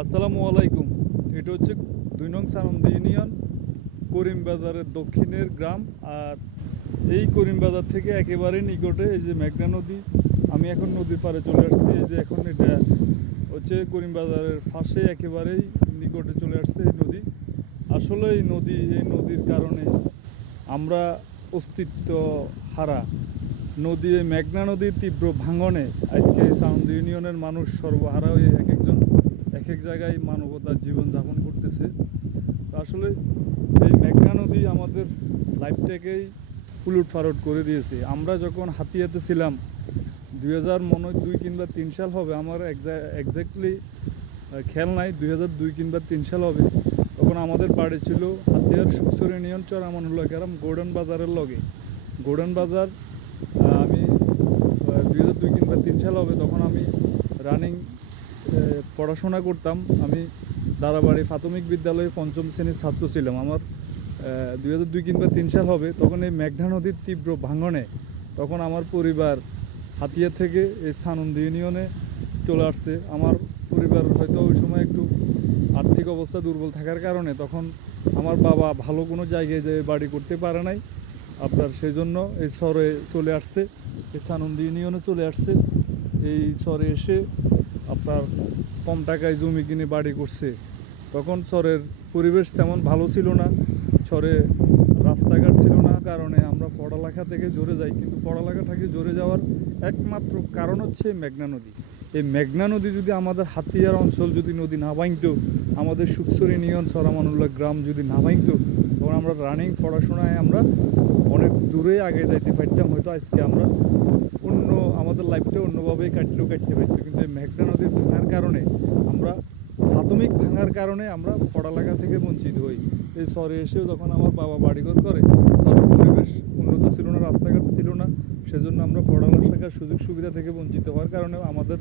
আসসালামু আলাইকুম। এটা হচ্ছে ২ নং সানন্দী ইউনিয়ন করিমবাজারের দক্ষিণের গ্রাম। আর এই করিমবাজার থেকে একেবারে নিকটে এই যে মেঘনা নদী। আমি এখন নদীর পাড়ে চলে আসছি। এই যে এখন এটা হচ্ছে করিমবাজারের পাশে একেবারেই নিকটে চলে আসছে এই নদী। আসলে এই নদীর কারণে আমরা অস্তিত্ব হারা। এই মেঘনা নদীর তীব্র ভাঙনে আজকে এই সাউন্ড ইউনিয়নের মানুষ সর্বহারা হয়ে এক একজন এক এক জায়গায় মানবতার জীবন যাপন করতেছে। তো আসলে এই মেঘনা নদী আমাদের লাইফটাকেই উলট পালট করে দিয়েছে। আমরা যখন হাতিয়াতে ছিলাম 2002 কিংবা 3 সাল হবে, আমার এক্স্যাক্টলি খেয়াল নাই, 2002 কিংবা 3 সাল হবে। তখন আমাদের বাড়ি ছিল হাতিয়ার সুকসর ইউনিয়ন চরামানুল্লাহ গ্রাম গোল্ডেন বাজারের লগে। গোল্ডেন বাজার আমি 2002 কিংবা 3 সাল হবে, তখন আমি রানিং পড়াশোনা করতাম। আমি দারাবাড়ি প্রাথমিক বিদ্যালয়ে ৫ম শ্রেণীর ছাত্র ছিলাম। আমার 2002 কিংবা 3 সাল হবে। তখন এই মেঘনা নদীর তীব্র ভাঙনে তখন আমার পরিবার হাতিয়া থেকে এই সানন্দী ইউনিয়নে চলে আসছে। আমার পরিবার হয়তো ওই সময় একটু আর্থিক অবস্থা দুর্বল থাকার কারণে তখন আমার বাবা ভালো কোনো জায়গায় যে বাড়ি করতে পারে নাই সেই জন্য এই শহরে চলে আসছে, এই সানন্দী ইউনিয়নে চলে আসছে। এই শহরে এসে কম টাকায় জমি কিনে বাড়ি করছে। তখন শহরের পরিবেশ তেমন ভালো ছিল না, শহরে রাস্তাঘাট ছিল না, কারণে আমরা পড়ালেখা থেকে জোরে যাই। কিন্তু পড়ালেখা থেকে জোরে যাওয়ার একমাত্র কারণ হচ্ছে মেঘনা নদী। এই মেঘনা নদী যদি আমাদের হাতিয়ার অঞ্চল যদি নদী না ভাঙতো, আমাদের সুকসর ইউনিয়ন চরামানুল্লাহ গ্রাম যদি না ভাঙতো, তখন আমরা রানিং পড়াশোনায় আমরা অনেক দূরে আগে যাইতে পারতাম। হয়তো আজকে আমরা আমাদের লাইফটা অন্যভাবেই কাটতে পারতো। কিন্তু এই মেঘনা নদীর ভাঙার কারণে প্রাথমিক ভাঙার কারণে আমরা পড়ালেখা থেকে বঞ্চিত হই। এই শহরে এসেও যখন আমার বাবা বাড়িঘর করে, শহরের পরিবেশ উন্নত ছিল না, রাস্তাঘাট ছিল না, সেজন্য আমরা পড়ালেখার সুযোগ সুবিধা থেকে বঞ্চিত হওয়ার কারণে আমাদের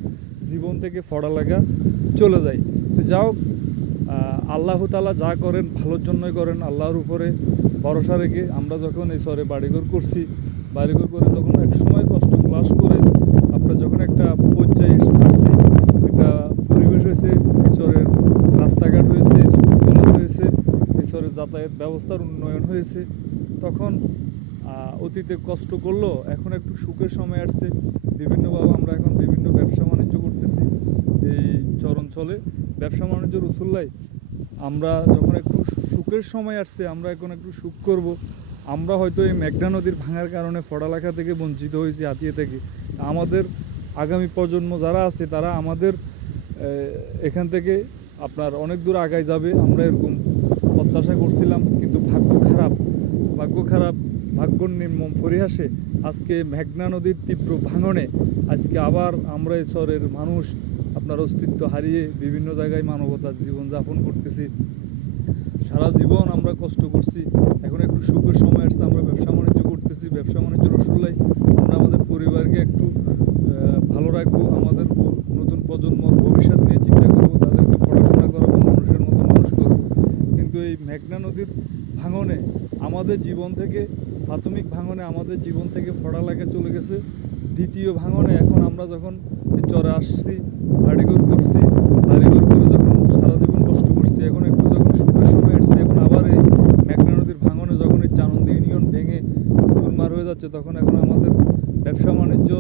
জীবন থেকে পড়ালেখা চলে যায়। তো যাও, আল্লাহ তাআলা যা করেন ভালোর জন্যই করেন। আল্লাহর উপরে ভরসা রেখে আমরা যখন এই শহরে বাড়িঘর করছি, বাড়িঘর করে যখন এক সময় কষ্ট ক্লাস করে যখন একটা পর্যায়ে আসছি, একটা পরিবেশ হয়েছে, ঈশ্বরের রাস্তাঘাট হয়েছে, স্কুল কলেজ হয়েছে, ঈশ্বরের যাতায়াত ব্যবস্থার উন্নয়ন হয়েছে, তখন অতীতে কষ্ট করলো, এখন একটু সুখের সময় আসছে। বিভিন্নভাবে আমরা এখন বিভিন্ন ব্যবসা বাণিজ্য করতেছি এই চরাঞ্চলে। ব্যবসা বাণিজ্যের উসুল্লায় আমরা যখন একটু সুখের সময় আসছে, আমরা এখন একটু সুখ করব। আমরা হয়তো এই মেঘনা নদীর ভাঙার কারণে পড়ালেখা থেকে বঞ্চিত হয়েছি হাতিয়া থেকে। আমাদের আগামী প্রজন্ম যারা আছে তারা আমাদের এখান থেকে অনেক দূর আগায় যাবে, আমরা এরকম প্রত্যাশা করছিলাম। কিন্তু ভাগ্যর নির্মম পরিহাসে আজকে মেঘনা নদীর তীব্র ভাঙনে আজকে আবার আমরা এই শহরের মানুষ অস্তিত্ব হারিয়ে বিভিন্ন জায়গায় মানবতার জীবন যাপন করতেছি। সারা জীবন আমরা কষ্ট করছি, এখন একটু সুখের সময় আসছে, আমরা ব্যবসা বাণিজ্য করতেছি। ব্যবসা বাণিজ্যের রসুল্লায় আমরা আমাদের পরিবারকে একটু ভালো রাখবো, আমাদের নতুন প্রজন্মর ভবিষ্যৎ নিয়ে চিন্তা করবো, তাদেরকে পড়াশোনা করাবো, মানুষের মতো মানুষ করবো। কিন্তু এই মেঘনা নদীর ভাঙনে আমাদের জীবন থেকে, প্রাথমিক ভাঙনে আমাদের জীবন থেকে পড়ালেখা চলে গেছে। দ্বিতীয় ভাঙনে এখন আমরা যখন চরে আসছি, বাড়িঘর করছি, বাড়িঘর করে যখন সারা জীবন কষ্ট করছি, এখন একটু যখন সুখের সময় আসছে, এখন আবার এই মেঘনা নদীর ভাঙনে যখন এই সানন্দী ইউনিয়ন ভেঙে চুরমার হয়ে যাচ্ছে, তখন এখন আমাদের ব্যবসা বাণিজ্য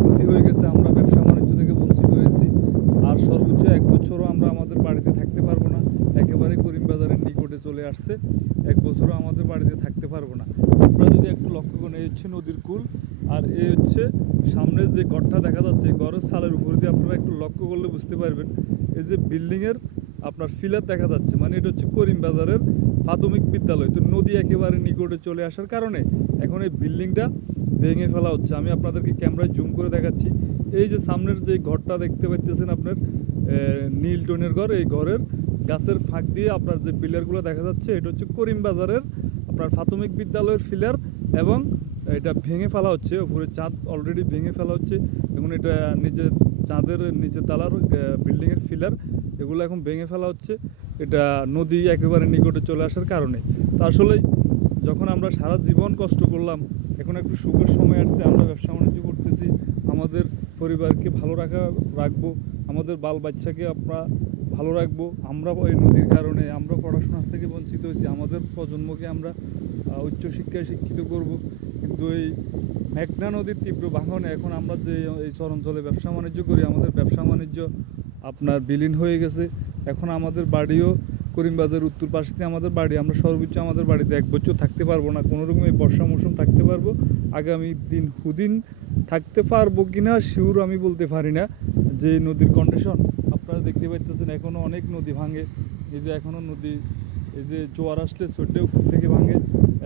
ক্ষতি হয়ে গেছে, আমরা ব্যবসা বাণিজ্য থেকে বঞ্চিত হয়েছি। আর সর্বোচ্চ 1 বছরও আমরা আমাদের বাড়িতে থাকতে পারবো না। একেবারে করিমবাজারের নিকটে চলে আসছে, 1 বছরও আমাদের বাড়িতে থাকতে পারবো না। আপনারা যদি একটু লক্ষ্য করেন, এই হচ্ছে নদীর কূল, আর এই হচ্ছে সামনে যে ঘরটা দেখা যাচ্ছে, ঘরের ছালের উপর দিয়ে আপনারা একটু লক্ষ্য করলে বুঝতে পারবেন, এই যে বিল্ডিংয়ের ফিলার দেখা যাচ্ছে, মানে এটা হচ্ছে করিমবাজারের প্রাথমিক বিদ্যালয়। তো নদী একেবারে নিকটে চলে আসার কারণে এখন এই বিল্ডিংটা ভেঙে ফেলা হচ্ছে। আমি আপনাদেরকে ক্যামেরায় জুম করে দেখাচ্ছি। এই যে সামনের যে ঘরটা দেখতে পাচ্ছেন নীল টোনের ঘর, এই ঘরের গাছের ফাঁক দিয়ে যে পিলারগুলো দেখা যাচ্ছে, এটা হচ্ছে করিমবাজারের প্রাথমিক বিদ্যালয়ের পিলার, এবং এটা ভেঙে ফেলা হচ্ছে। উপরে চাঁদ অলরেডি ভেঙে ফেলা হচ্ছে। এখন এটা চাঁদের নিচে তালার বিল্ডিংয়ের পিলার, এগুলো এখন ভেঙে ফেলা হচ্ছে। এটা নদী একেবারে নিকটে চলে আসার কারণে। তো আসলে যখন আমরা সারা জীবন কষ্ট করলাম, এখন একটু সুখের সময় আসছে, আমরা ব্যবসা বাণিজ্য করতেছি, আমাদের পরিবারকে ভালো রাখবো, আমাদের বাল বাচ্চাকে ভালো রাখবো। আমরা এই নদীর কারণে আমরা পড়াশোনার থেকে বঞ্চিত হয়েছি, আমাদের প্রজন্মকে আমরা উচ্চশিক্ষায় শিক্ষিত করব। কিন্তু এই মেঘনা নদীর তীব্র ভাঙনে এখন আমরা যে এই চরাঞ্চলে ব্যবসা বাণিজ্য করি, আমাদের ব্যবসা বাণিজ্য আপনার বিলীন হয়ে গেছে। এখন আমাদের বাড়িও করিমবাজার উত্তর পাশে আমাদের বাড়ি, আমরা সর্বোচ্চ আমাদের বাড়িতে 1 বছর থাকতে পারবো না, কোনোরকম এই বর্ষা মৌসুম থাকতে পারবো। আগামী দিন হুদিন থাকতে পারবো কিনা শিওর আমি বলতে পারি না। যে নদীর কন্ডিশন আপনারা দেখতে পাইতেছেন, এখনও অনেক নদী ভাঙে। এই যে এখনও নদী, এই যে জোয়ার আসলে চোদ্দে উপর থেকে ভাঙে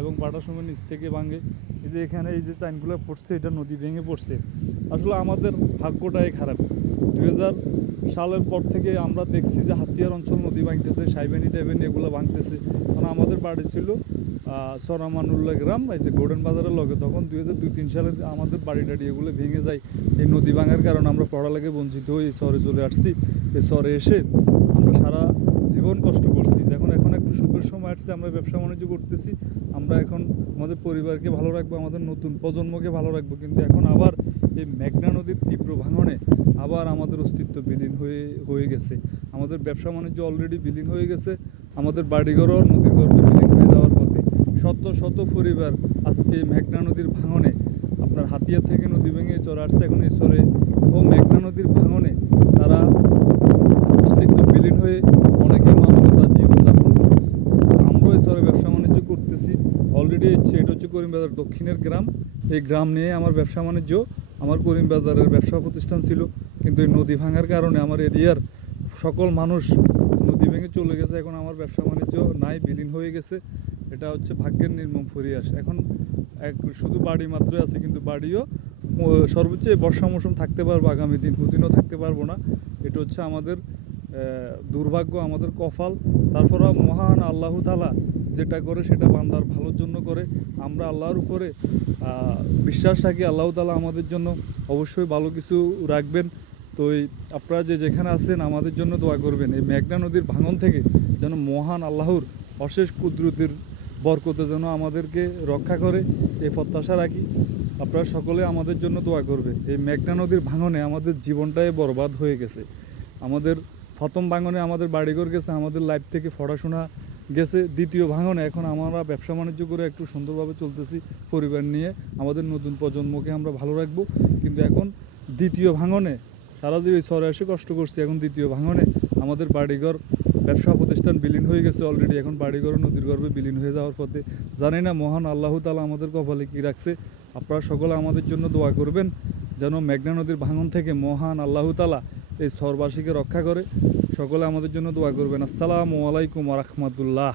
এবং বাটার সময় নিচ থেকে ভাঙে। এই যে এখানে এই যে চাইনগুলো পড়ছে, এটা নদী ভেঙে পড়ছে। আসলে আমাদের ভাগ্যটাই খারাপ। 2000 সালের পর থেকে আমরা দেখছি যে হাতিয়ার অঞ্চল নদী ভাঙতেছে, সাইবেনি টাইবেনি এগুলো ভাঙতেছে। কারণ আমাদের বাড়ি ছিল সরামানুল্লাহ গ্রাম, এই যে গোল্ডেন বাজারের লগে। তখন 2002-3 সালে আমাদের বাড়ি টাড়ি এগুলো ভেঙে যায়। এই নদী ভাঙার কারণে আমরা পড়ালেখা বঞ্চিত হয়ে এই শহরে চলে আসছি। এই শহরে এসে আমরা সারা জীবন কষ্ট করছি। এখন একটু সুখের সময় আসছে, আমরা ব্যবসা বাণিজ্য করতেছি। আমরা এখন আমাদের পরিবারকে ভালো রাখবো, আমাদের নতুন প্রজন্মকে ভালো রাখবো। কিন্তু এখন আবার এই মেঘনা নদীর তীব্র ভাঙনে আবার আমাদের অস্তিত্ব বিলীন হয়ে গেছে। আমাদের ব্যবসা বাণিজ্য অলরেডি বিলীন হয়ে গেছে, আমাদের বাড়িঘরও নদীর গর্ভে বিলীন হয়ে যাওয়ার পথে। শত শত পরিবার আজকে মেঘনা নদীর ভাঙনে আপনার হাতিয়া থেকে নদী ভেঙে চলে আসছে এখন এই চরে, ও মেঘনা নদীর ভাঙনে তারা অস্তিত্ব বিলীন হয়ে অনেকে মানবতার জীবনযাপন করতেছে। আমরাও এই চরে ব্যবসা বাণিজ্য করতেছি অলরেডি। এটা হচ্ছে করিমবাজার দক্ষিণের গ্রাম। এই গ্রাম নিয়ে আমার ব্যবসা বাণিজ্য, আমার করিমবাজারের ব্যবসা প্রতিষ্ঠান ছিল। কিন্তু এই নদী ভাঙার কারণে আমার এরিয়ার সকল মানুষ নদী ভেঙে চলে গেছে। এখন আমার ব্যবসা বাণিজ্য নাই, বিলীন হয়ে গেছে। এটা হচ্ছে ভাগ্যের নির্মম ফরিয়াস। এখন শুধু বাড়ি মাত্রই আছে, কিন্তু বাড়িও সর্বোচ্চ বর্ষা মৌসুম থাকতে পারবো, আগামী দিন হুদিনও থাকতে পারবো না। এটা হচ্ছে আমাদের দুর্ভাগ্য, আমাদের কপাল। তারপর মহান আল্লাহ তাআলা যেটা করে সেটা বান্দার ভালোর জন্য করে। আমরা আল্লাহর উপরে বিশ্বাস রাখি, আল্লাহ তাআলা আমাদের জন্য অবশ্যই ভালো কিছু রাখবেন। তো আপনারা যে যেখানে আছেন আমাদের জন্য দোয়া করবেন। এই মেঘনা নদীর ভাঙন থেকে যেন মহান আল্লাহর অশেষ কুদরতের বরকতে যেন আমাদেরকে রক্ষা করে, এই প্রত্যাশা রাখি। আপনারা সকলে আমাদের জন্য দোয়া করবেন। এই মেঘনা নদীর ভাঙনে আমাদের জীবনটাই বরবাদ হয়ে গেছে। আমাদের প্রথম ভাঙনে আমাদের বাড়িঘর গেছে, আমাদের লাইফ থেকে পড়াশোনা গেছে। দ্বিতীয় ভাঙনে এখন আমরা ব্যবসা বাণিজ্য করে একটু সুন্দরভাবে চলতেছি পরিবার নিয়ে, আমাদের নতুন প্রজন্মকে আমরা ভালো রাখবো। কিন্তু এখন দ্বিতীয় ভাঙনে সারা জীবন শহরে এসে কষ্ট করছি, এখন দ্বিতীয় ভাঙনে আমাদের বাড়িঘর ব্যবসা প্রতিষ্ঠান বিলীন হয়ে গেছে অলরেডি। এখন বাড়িঘর নদীর গর্ভে বিলীন হয়ে যাওয়ার পথে। জানি না মহান আল্লাহ তাআলা আমাদের কপালে কী রাখছে। আপনারা সকলে আমাদের জন্য দোয়া করবেন যেন মেঘনা নদীর ভাঙন থেকে মহান আল্লাহ তাআলা এই শহরবাসীকে রক্ষা করে। সকলে আমাদের জন্য দোয়া করবেন। আসসালামু আলাইকুম ওয়া রাহমাতুল্লাহ।